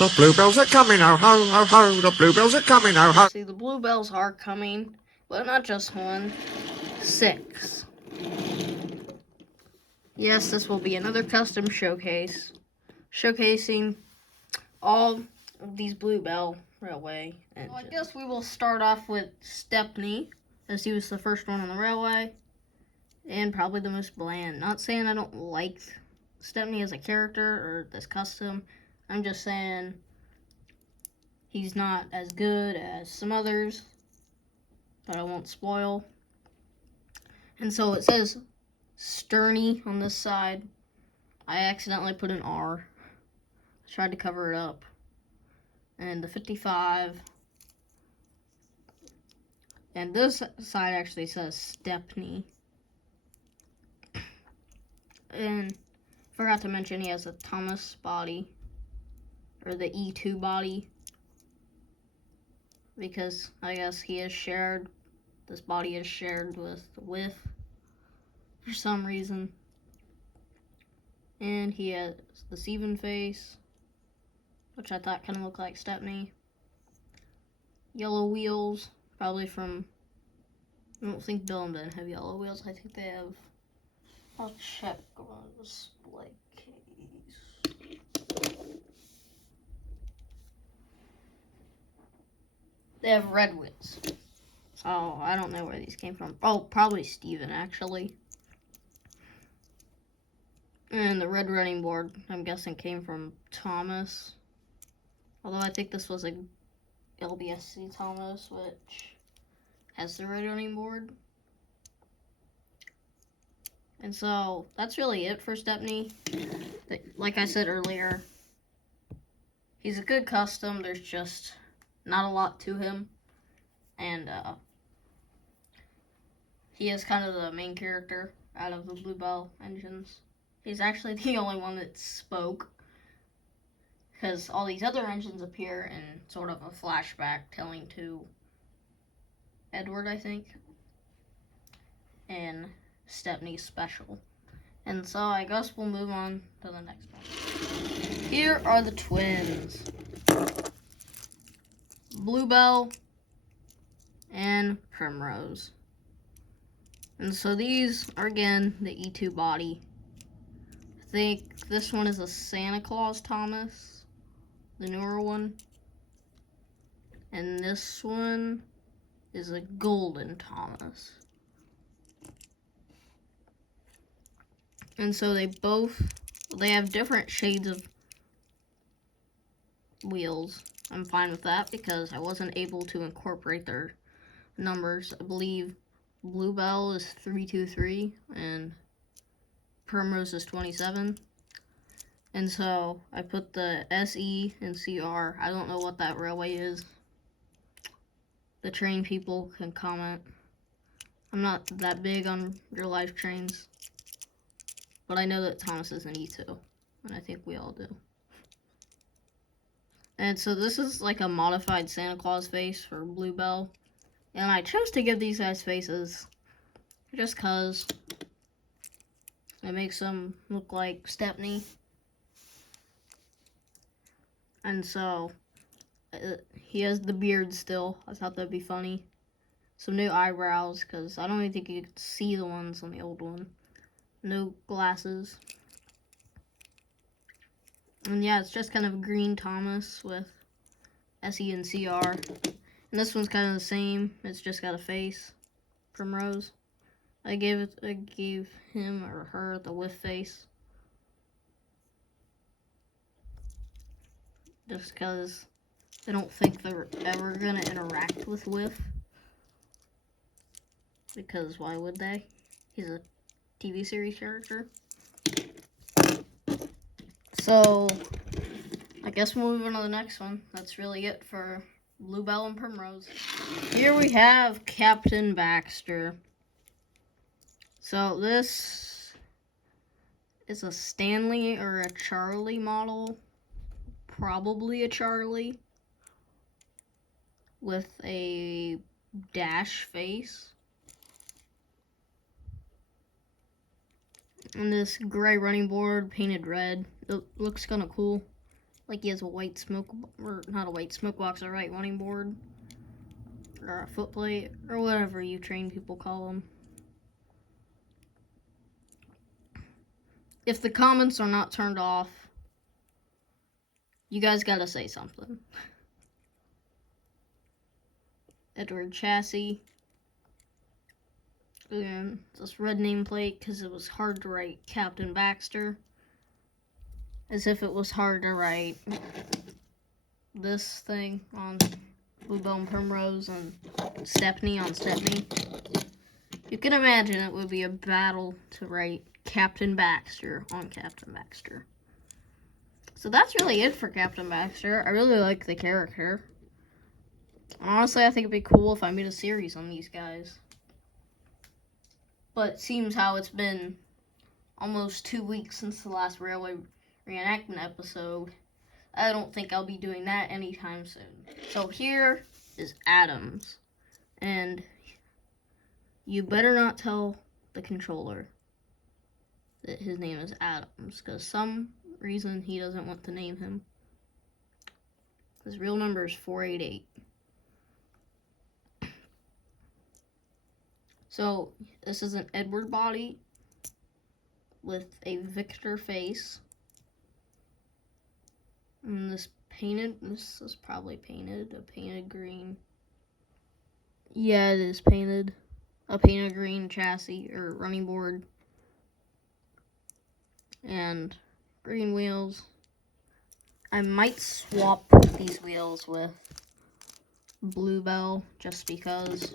The bluebells are coming, oh ho, ho, ho, the bluebells are coming, oh ho. See, the bluebells are coming, but not just one, 6. Yes, this will be another custom showcase, showcasing all of these Bluebell railway engines. Well, I guess we will start off with Stepney, as he was the first one on the railway, and probably the most bland. Not saying I don't like Stepney as a character or this custom, I'm just saying he's not as good as some others that I won't spoil. And so it says Sterney on this side. I accidentally put an R. I tried to cover it up. And the 55. And this side actually says Stepney. And forgot to mention he has a Thomas body, or the E2 body, because I guess he is shared. This body is shared with for some reason. And he has the Steven face, which I thought kind of looked like Stepney. Yellow wheels, probably from, I don't think Bill and Ben have yellow wheels. I think they have, I'll check on the display case. They have red wheels. So I don't know where these came from. Oh, probably Steven, actually. And the red running board, I'm guessing, came from Thomas. Although I think this was a LBSC Thomas, which has the red running board. And so that's really it for Stepney. Like I said earlier, he's a good custom. There's just not a lot to him. And he is kind of the main character out of the Bluebell engines. He's actually the only one that spoke, because all these other engines appear in sort of a flashback telling to Edward, I think, and Stepney's special. And so I guess we'll move on to the next one. Here are the twins, Bluebell and Primrose. And so these are, again, the E2 body. I think this one is a Santa Claus Thomas, the newer one. And this one is a Golden Thomas. And so they have different shades of wheels. I'm fine with that because I wasn't able to incorporate their numbers. I believe Bluebell is 323 and Primrose is 27. And so I put the SE and CR. I don't know what that railway is. The train people can comment. I'm not that big on real life trains, but I know that Thomas is an E2, and I think we all do. And so this is like a modified Santa Claus face for Bluebell. And I chose to give these guys faces just because it makes them look like Stepney. And so he has the beard still. I thought that'd be funny. Some new eyebrows, because I don't even think you could see the ones on the old one. No glasses. And yeah, it's just kind of a green Thomas with SE and CR. And this one's kind of the same. It's just got a face. Primrose. I gave him or her the whiff face. Just because I don't think they're ever gonna interact with Whiff. Because why would they? He's a TV series character. So I guess we'll move on to the next one. That's really it for Bluebell and Primrose. Here we have Captain Baxter. So this is a Stanley or a Charlie model. Probably a Charlie. With a dash face. And this gray running board painted red. It looks kind of cool. Like he has a white smoke, or not a white smoke box, a right running board, or a foot plate, or whatever you train people call them. If the comments are not turned off, you guys gotta say something. Edward chassis. And this red nameplate because it was hard to write Captain Baxter. As if it was hard to write this thing on Bluebell and Primrose and Stepney on Stepney. You can imagine it would be a battle to write Captain Baxter on Captain Baxter. So that's really it for Captain Baxter. I really like the character. Honestly, I think it'd be cool if I made a series on these guys. But it seems how it's been almost 2 weeks since the last Railway reenactment episode. I don't think I'll be doing that anytime soon. So here is Adams. And you better not tell the controller that his name is Adams, because some reason he doesn't want to name him. His real number is 488. So this is an Edward body with a Victor face. And this is probably painted, a painted green. Yeah, it is painted. A painted green chassis or running board. And green wheels. I might swap these wheels with Bluebell just because.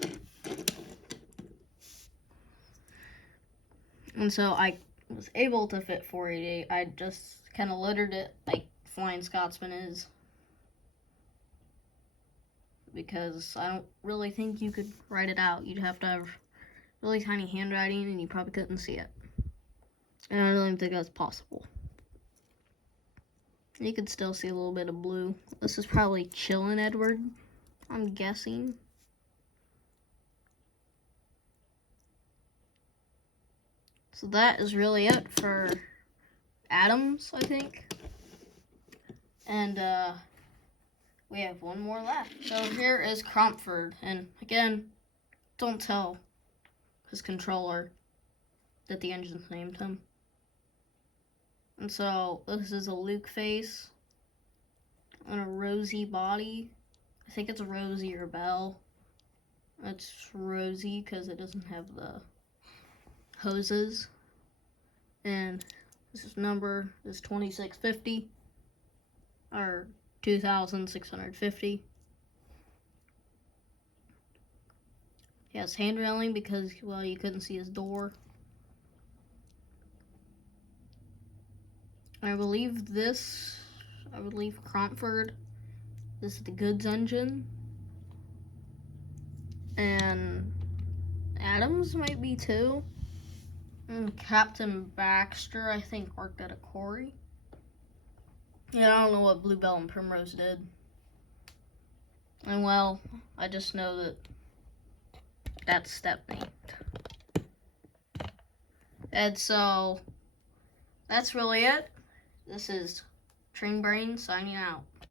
And so I was able to fit 488. I just kind of littered it like Flying Scotsman is. Because I don't really think you could write it out. You'd have to have really tiny handwriting and you probably couldn't see it. And I don't even think that's possible. You could still see a little bit of blue. This is probably Chillin' Edward, I'm guessing. So that is really it for Adams, I think. And we have one more left. So here is Cromford. And again, don't tell his controller that the engine's named him. And so this is a Luke face and a Rosie body. I think it's Rosie or Bell. It's Rosie because it doesn't have the hoses. And this number is 2650 or 2650. He has hand railing because, well, you couldn't see his door. I believe Cromford is the goods engine. And Adams might be too. And Captain Baxter, I think, worked at a quarry. Yeah, I don't know what Bluebell and Primrose did. And well, I just know that that's Stepney. And so, that's really it. This is Train Brain signing out.